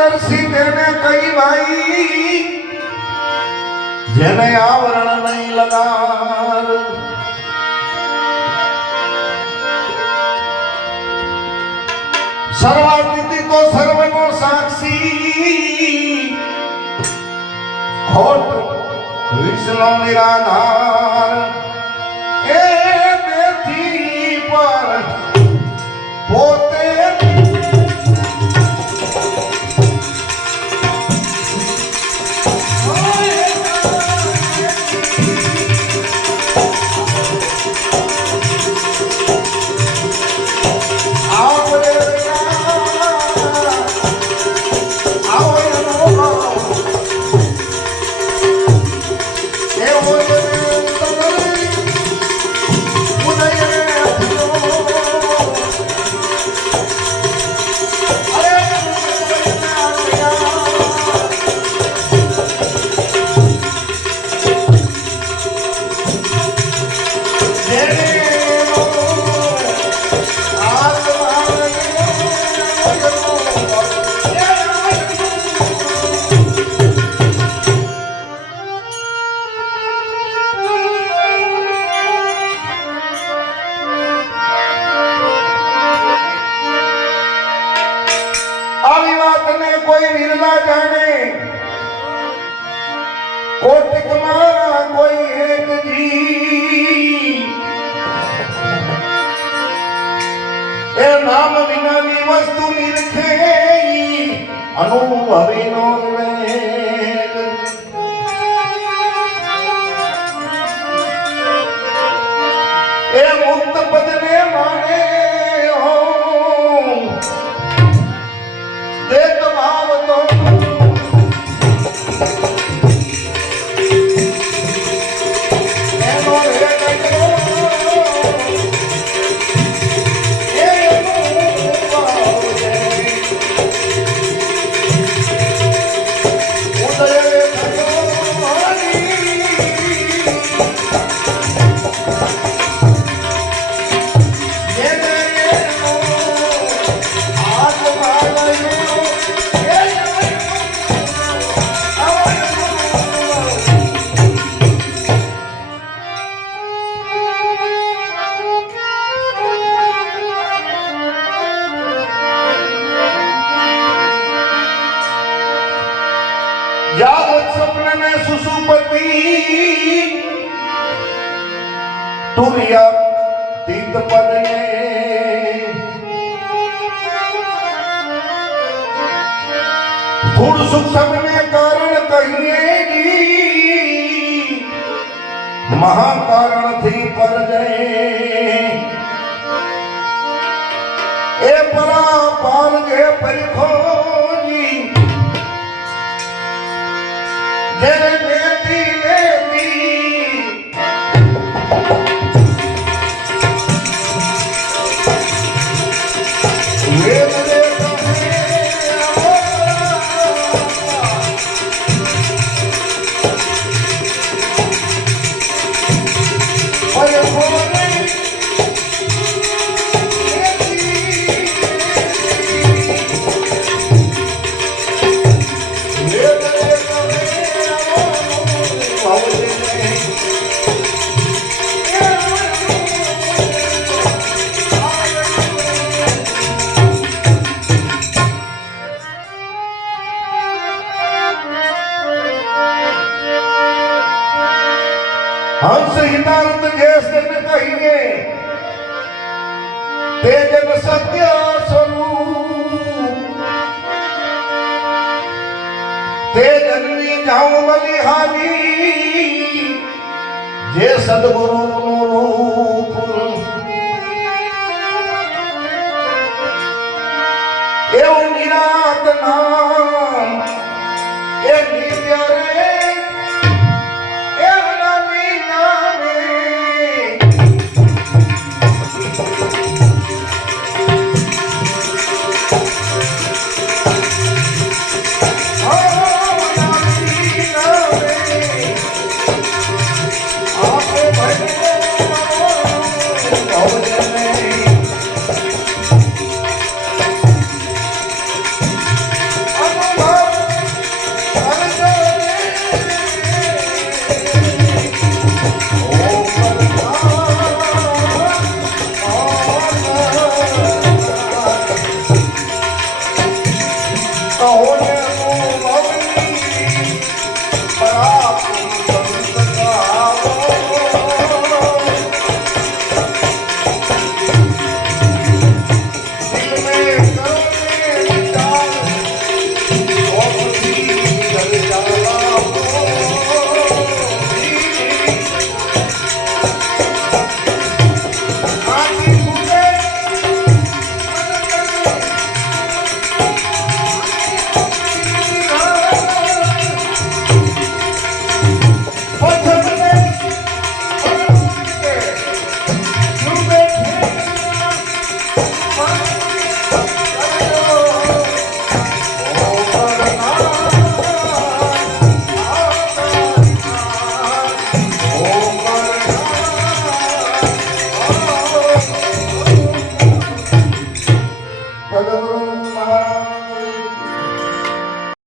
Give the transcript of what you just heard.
દર્શી તેને કઈ ભાઈ જેને આવરણ નહીં લગાર સર્વાતીતિ તો સર્વનો સાક્ષી ખોટ વિષ્ણુ નિરાધાર એ તેથી પર પોતે કોઈ વિરલા જાણે કોટિકમાં કોઈ એક જી એ નામ વિનાની વસ્તુ નિરખે અનુભવીનો વેગ એ મુક્ત પદને માને जागत स्वप्न में सुसुपति तुरिया तीत पद थोड़ सुख सबने कारण कहिए महाकारण थी पर गए ए परा पाल गे परिखो जय लेती लेती हंस हितार्थ जैसे कहिए तेजन सत्य स्वरूप तेजननी जाऊं बलिहारी जे सदगुरु रूप एवं निरात नाम ए नित्य रे ભગવાન